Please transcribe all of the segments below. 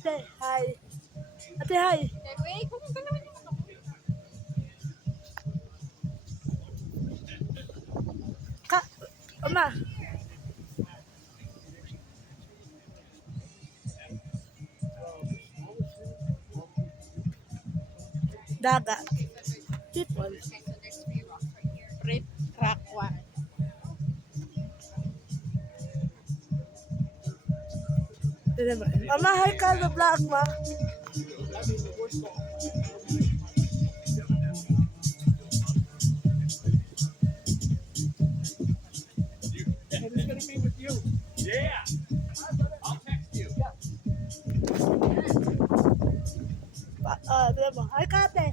Ate, hi. Ate, hi. Wait, kung naman yung ano. Ka, Oma. Dagat. People. Okay, so there's 3 rocks right here. Red rock 1. Mama, hi ka sa vlog mo. I'm just gonna be with you. Yeah. I'll text you. Tignan mo. Hi ka, ate.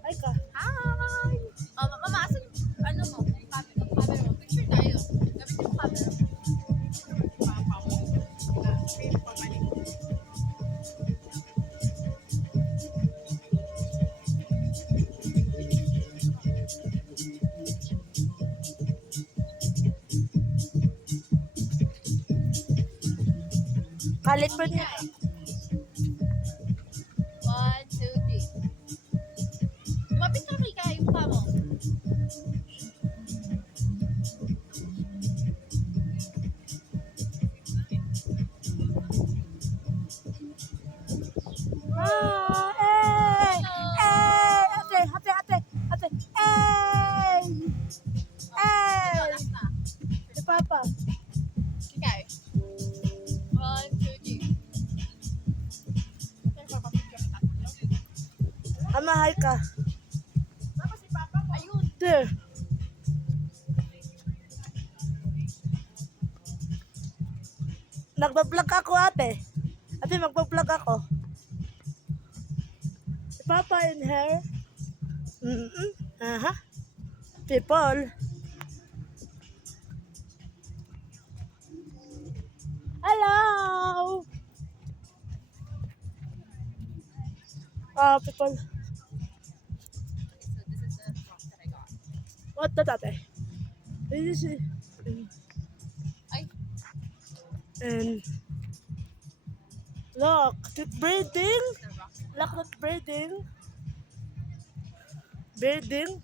Hi ka. Hi! Mama, asan ano mo? Camera mo. Picture tayo. Gamitin mo camera mo. Papa mo. Film pamanik. California. 1, 2, 3. Lumapit ka kay Kai, yung mukha mo. Hey! Hey! Ate, ate, ate. Ate. Hey! Ito, Hey! last na. Si Papa. Si Kai. 1, 2, 3. Okay, papapicture kita. Ama, hi ka. Tapos si Papa mo. Ayun. There. Nagbablog ako, ate. Ate, magbablog ako. Si Papa in here. Aha. People. Hello. People. So this is the rock that I got. What the ate? This is Ay, and look, the breathing. the rock. Look at breathing. Breathing.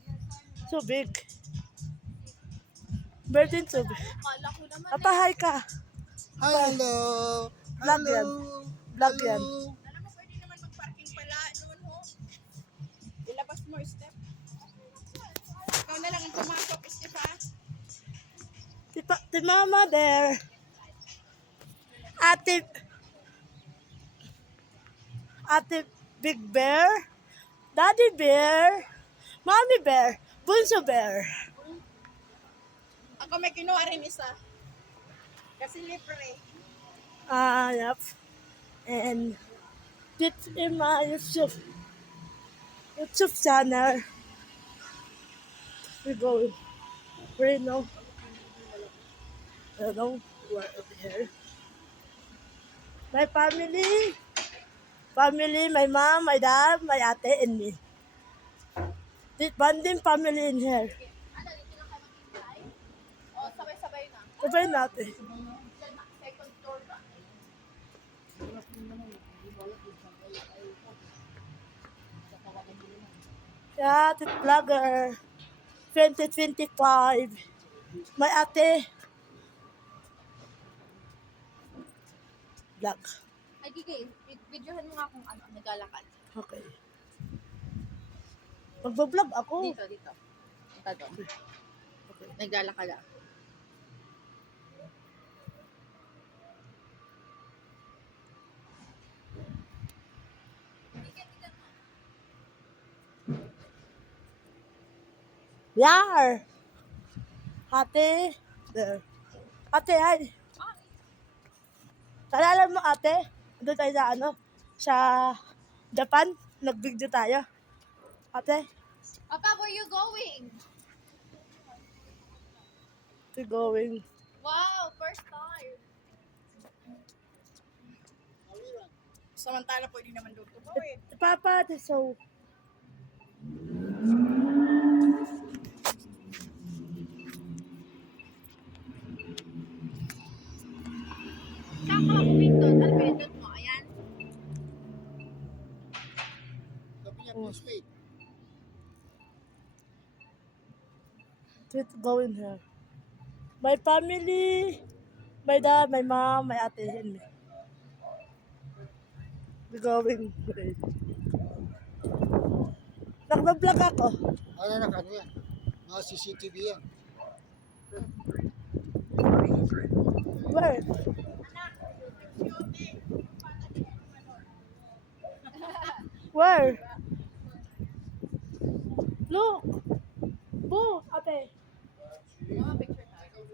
So big. Breathing so big. Kala ko naman Apa, hi ka. Hello. Vlog yan. Vlog yan. Alam mo, pwede naman mag-parking pala. Noon ho. Ilabas mo, Step. Ikaw na lang ang pumasok, Step, ha? The mama there. Ate Big Bear. Daddy Bear. Mommy Bear. Bunso Bear. Ako may kinuha rin isa. Kasi libre. Yep. And it's in my YouTube channel. We go. We know. I don't know where over here. My family, my mom, my dad, my ate, and me. This bonding family in here. Ano, dito lang kayo mag-intay? O, sabay-sabay na. Sabay natin. Diyan na, second floor ba? Yeah, this vlogger. 2025. My ate. Vlog. Ay, Kiki, videohan mo nga kung ano, naglalakad. Okay. Magbablog ako. Dito. Ito doon. Okay. Naglalakad ah. Yar! Ate. There. Ate, hi. Kalala mo ate? Doon tayo sa ano? Sa Japan. Nag-video tayo. Ate, Papa, where you going? we going. Wow, first time. Samantala pwede naman doon tumawid. Papa, so Saan ka pumindot? Ano pinindot mo? Ayan. Just wait. Let's go in here. My family, my dad, my mom, my ate, and me. We're going. Nagbablog ako. Ano yan? Mga CCTV yan. Where? Where? Look! Bo, ate. Mama, picture tayo.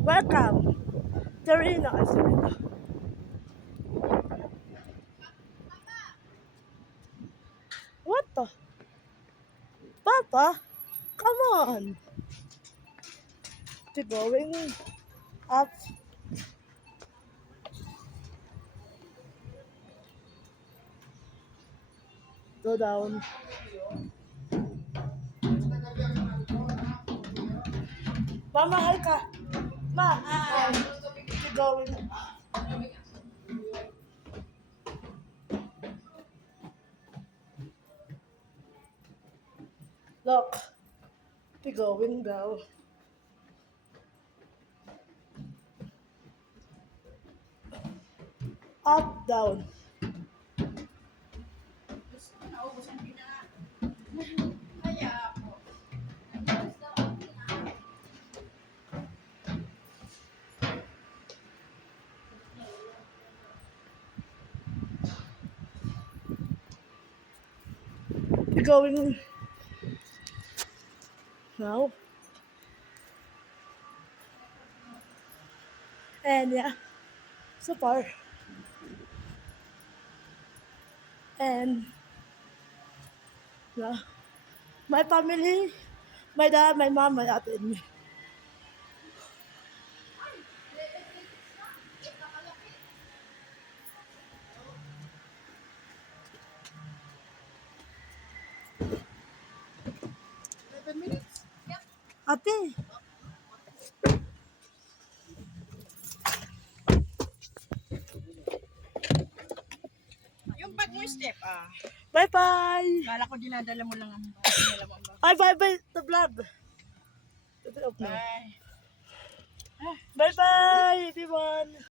Welcome. Serena. Ay, Serena. What the? Papa? Come on. We're going up. Go down. Mama, hi ka. Ma, hi. We're going. Look. We're going down. Up, down. Kaya ako. We're going now. And yeah, so far. And yeah, my family, my dad, my mom, my ate, and me. Ate, Yung bag mo, Step, bye-bye. kala ko dinadala mo lang ang dinala mo ang bag. Ay, bye-bye the vlog. Bye-bye, everyone.